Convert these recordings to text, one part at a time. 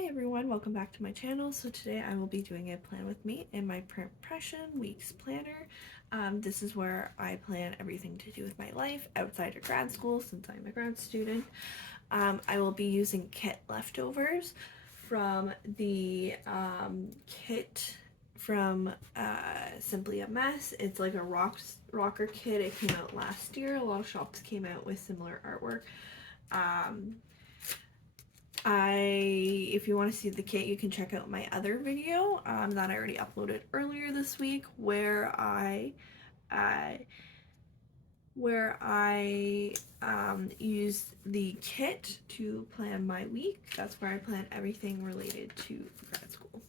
Hi everyone, welcome back to my channel. So today I will be doing a plan with me in my Print Pression Weeks Planner. This is where I plan everything to do with my life outside of grad school since I'm a grad student. I will be using kit leftovers from the kit from Simply a Mess. It's like a rocker kit. It came out last year. A lot of shops came out with similar artwork. If you want to see the kit, you can check out my other video that I already uploaded earlier this week where I used the kit to plan my week. That's where I plan everything related to grad school.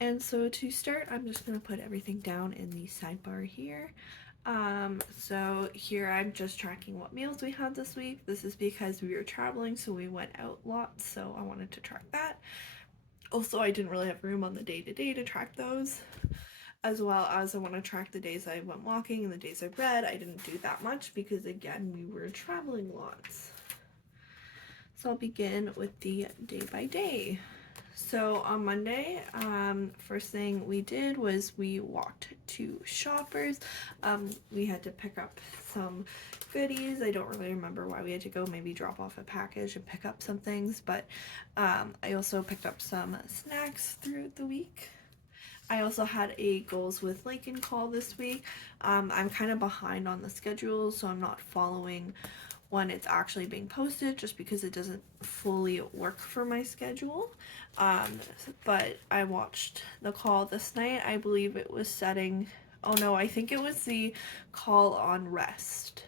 And so to start, I'm just going to put everything down in the sidebar here. So here I'm just tracking what meals we had this week. This is because we were traveling, so we went out lots, so I wanted to track that. Also, I didn't really have room on the day-to-day to track those, as well as I want to track the days I went walking and the days I read. I didn't do that much because, again, we were traveling lots. So I'll begin with the day-by-day. So on Monday, first thing we did was we walked to Shoppers. We had to pick up some goodies. I don't really remember why we had to go, maybe drop off a package and pick up some things, but I also picked up some snacks throughout the week. I also had a goals with Lincoln call this week. I'm kind of behind on the schedule, so I'm not following when it's actually being posted just because it doesn't fully work for my schedule. But I watched the call this night. I believe it was I think it was the call on rest,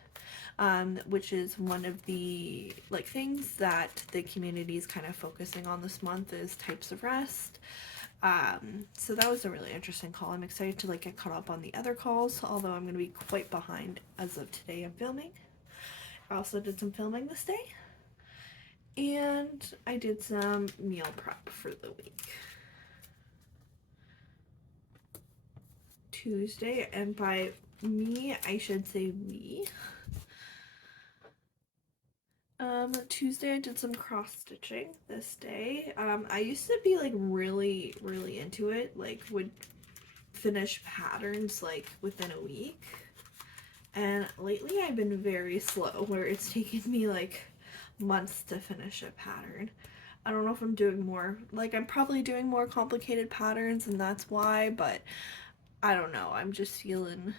which is one of the things that the community is kind of focusing on this month is types of rest. So that was a really interesting call. I'm excited to get caught up on the other calls, although I'm going to be quite behind as of today in filming. I also did some filming this day, and I did some meal prep for the week. Tuesday, and by me, I should say we. Tuesday I did some cross stitching this day. I used to be really into it, would finish patterns within a week. And lately I've been very slow, where it's taken me months to finish a pattern. I don't know if I'm doing more, I'm probably doing more complicated patterns and that's why, but I don't know. I'm just feeling,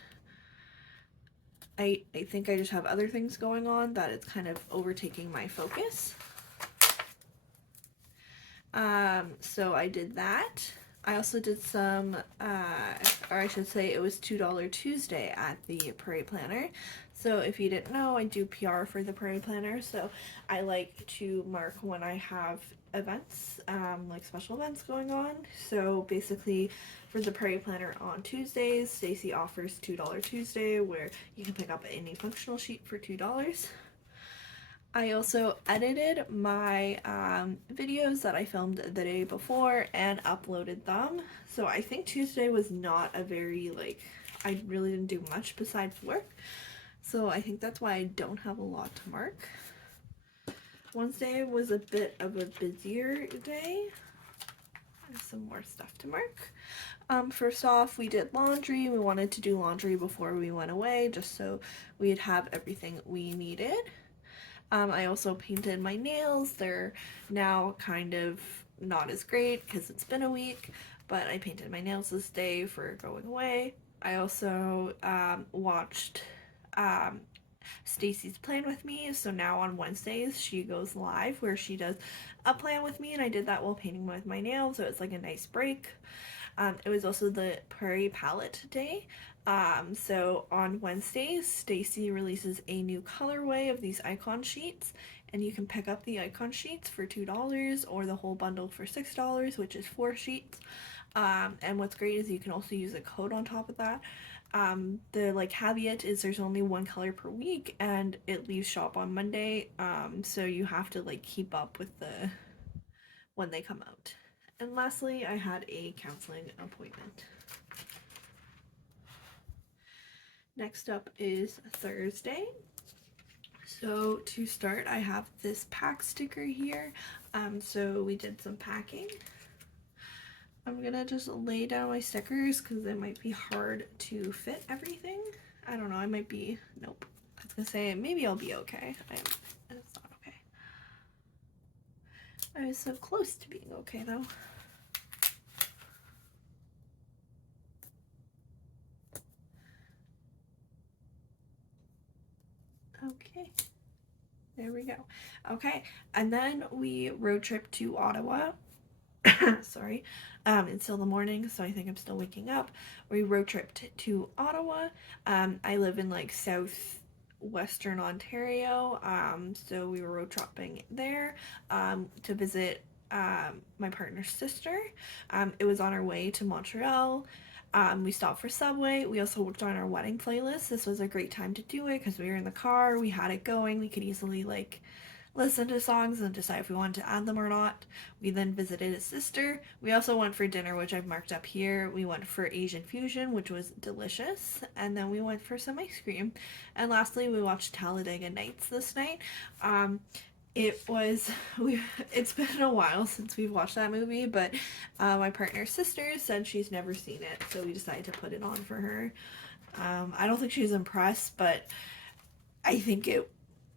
I think I just have other things going on that it's kind of overtaking my focus. So I did that. I also did some, or I should say it was $2 Tuesday at the Prairie Planner. So if you didn't know, I do PR for the Prairie Planner, so I like to mark when I have events, special events going on. So basically for the Prairie Planner on Tuesdays, Stacy offers $2 Tuesday, where you can pick up any functional sheet for $2. I also edited my videos that I filmed the day before and uploaded them. So I think Tuesday was not a very, I really didn't do much besides work. So I think that's why I don't have a lot to mark. Wednesday was a bit of a busier day. There's some more stuff to mark. First off, we did laundry. We wanted to do laundry before we went away, just so we'd have everything we needed. I also painted my nails. They're now kind of not as great because it's been a week, but I painted my nails this day for going away. I also watched Stacy's plan with me, so now on Wednesdays she goes live where she does a plan with me, and I did that while painting with my nails, so it's a nice break. It was also the Prairie Palette Day. So on Wednesdays, Stacy releases a new colorway of these icon sheets, and you can pick up the icon sheets for $2 or the whole bundle for $6, which is 4 sheets. And what's great is you can also use a code on top of that. The caveat is there's only one color per week, and it leaves shop on Monday, so you have to keep up with when they come out. And lastly, I had a counseling appointment. Next up is Thursday. So to start, I have this pack sticker here. So we did some packing. I'm gonna just lay down my stickers because it might be hard to fit everything. I don't know, I might be, nope. I was gonna say, maybe I'll be okay. It's not okay. I was so close to being okay though. Okay. There we go. Okay, and then we road trip to Ottawa. Sorry, it's still the morning, so I think I'm still waking up. We road tripped to Ottawa. I live in like southwestern Ontario, so we were road tripping there to visit my partner's sister. It was on our way to Montreal. We stopped for Subway. We also worked on our wedding playlist. This was a great time to do it because we were in the car. We had it going. We could easily like listen to songs and decide if we wanted to add them or not. We then visited his sister. We also went for dinner, which I've marked up here. We went for Asian fusion, which was delicious. And then we went for some ice cream. And lastly, we watched Talladega Nights this night. It's been a while since we've watched that movie, but my partner's sister said she's never seen it, so we decided to put it on for her. I don't think she was impressed, but I think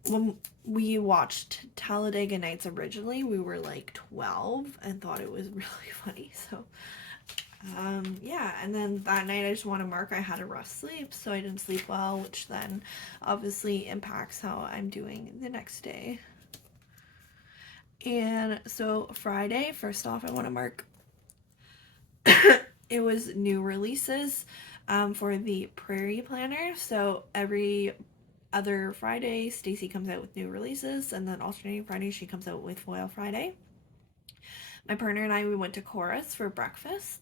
when we watched Talladega Nights originally, we were like 12 and thought it was really funny. So yeah, and then that night I just want to mark I had a rough sleep, so I didn't sleep well, which then obviously impacts how I'm doing the next day. And so Friday, first off, I want to mark it was new releases for the Prairie Planner. So every other Friday, Stacy comes out with new releases, and then alternating Friday, she comes out with Foil Friday. My partner and I, we went to Chorus for breakfast,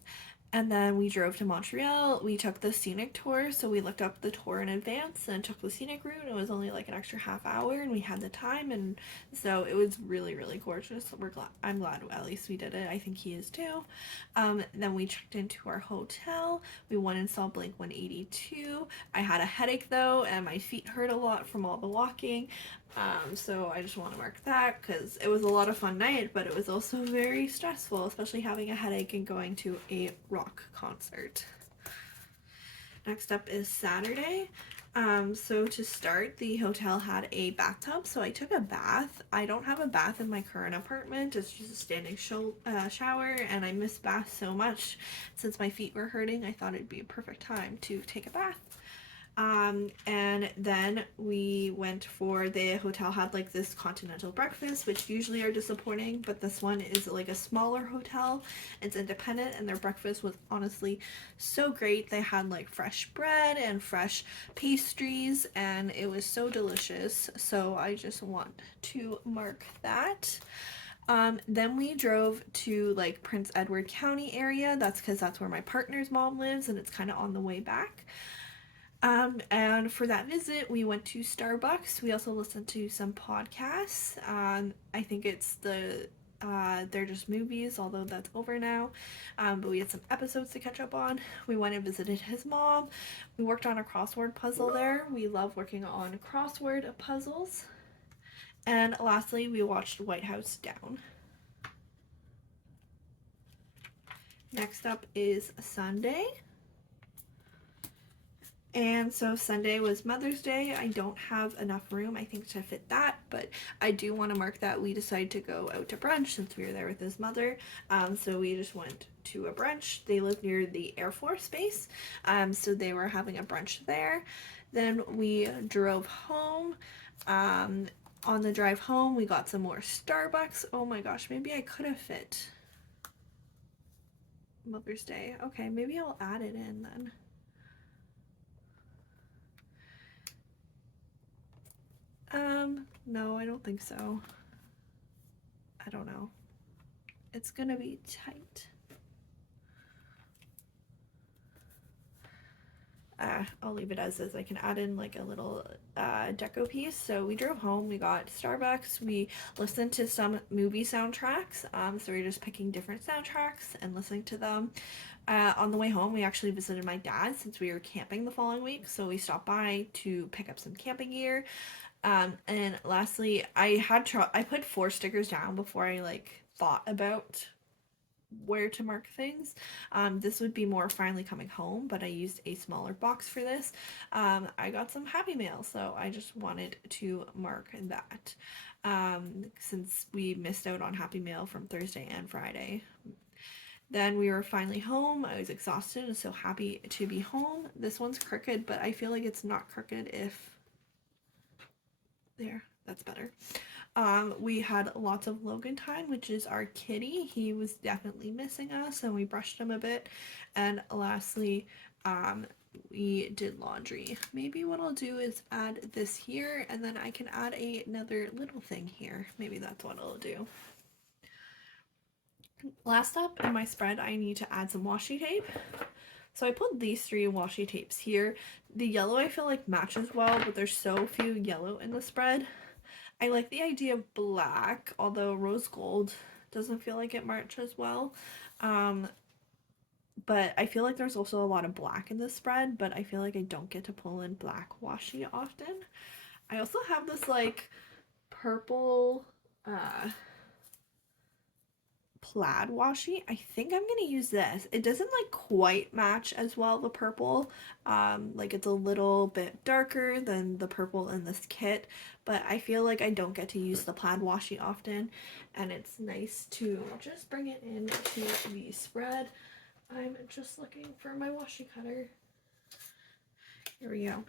and then we drove to Montreal. We took the scenic tour, so we looked up the tour in advance and took the scenic route. It was only like an extra half hour, and we had the time, and so it was really, really gorgeous. I'm glad at least we did it. I think he is too. Then we checked into our hotel. We went and saw Blink 182. I had a headache though, and my feet hurt a lot from all the walking. So I just want to mark that because it was a lot of fun night, but it was also very stressful, especially having a headache and going to a rock concert. Next up is Saturday. So to start, the hotel had a bathtub, so I took a bath. I don't have a bath in my current apartment. It's just a standing shower, and I miss baths so much. Since my feet were hurting, I thought it'd be a perfect time to take a bath. And then we went for the hotel had like this continental breakfast, which usually are disappointing, but this one is like a smaller hotel. It's independent, and their breakfast was honestly so great. They had like fresh bread and fresh pastries, and it was so delicious. So I just want to mark that. Then we drove to like Prince Edward County area. That's because that's where my partner's mom lives, and it's kind of on the way back. And for that visit, we went to Starbucks. We also listened to some podcasts. I think it's they're just movies, although that's over now. But we had some episodes to catch up on. We went and visited his mom. We worked on a crossword puzzle there. We love working on crossword puzzles. And lastly, we watched White House Down. Next up is Sunday. And so Sunday was Mother's Day. I don't have enough room, I think, to fit that, but I do want to mark that we decided to go out to brunch since we were there with his mother. So we just went to a brunch. They live near the Air Force Base, so they were having a brunch there. Then we drove home. On the drive home, we got some more Starbucks. Oh my gosh, maybe I could have fit Mother's Day. Okay, maybe I'll add it in then. No, I don't think so. I don't know. It's gonna be tight. I'll leave it as is. I can add in like a little deco piece. So we drove home, we got Starbucks, we listened to some movie soundtracks. So we are just picking different soundtracks and listening to them. On the way home, we actually visited my dad since we were camping the following week. So we stopped by to pick up some camping gear. And lastly, I put 4 stickers down before I like thought about where to mark things. This would be more finally coming home, but I used a smaller box for this. I got some Happy Mail, so I just wanted to mark that. Since we missed out on Happy Mail from Thursday and Friday. Then we were finally home. I was exhausted and so happy to be home. This one's crooked, but I feel like it's not crooked if... There, that's better. We had lots of Logan time, which is our kitty. He was definitely missing us and we brushed him a bit. And lastly, we did laundry. Maybe what I'll do is add this here and then I can add another little thing here. Maybe that's what I'll do. Last up in my spread, I need to add some washi tape. So I put these 3 washi tapes here. The yellow I feel like matches well, but there's so few yellow in the spread. I like the idea of black, although rose gold doesn't feel like it matches well. But I feel like there's also a lot of black in this spread, but I feel like I don't get to pull in black washi often. I also have this like purple plaid washi. I think I'm gonna use this. It doesn't like quite match as well the purple. Like it's a little bit darker than the purple in this kit, but I feel like I don't get to use the plaid washi often, and it's nice to just bring it into the spread. I'm just looking for my washi cutter. Here we go.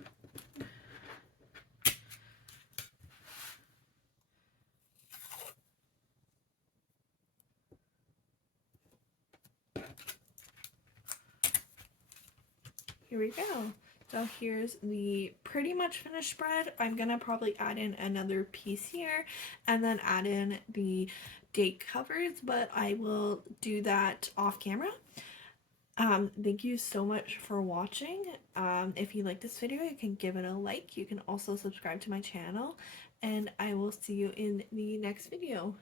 Here we go. So here's the pretty much finished spread. I'm gonna probably add in another piece here and then add in the date covers, but I will do that off camera. Thank you so much for watching. If you like this video, you can give it a like. You can also subscribe to my channel, and I will see you in the next video.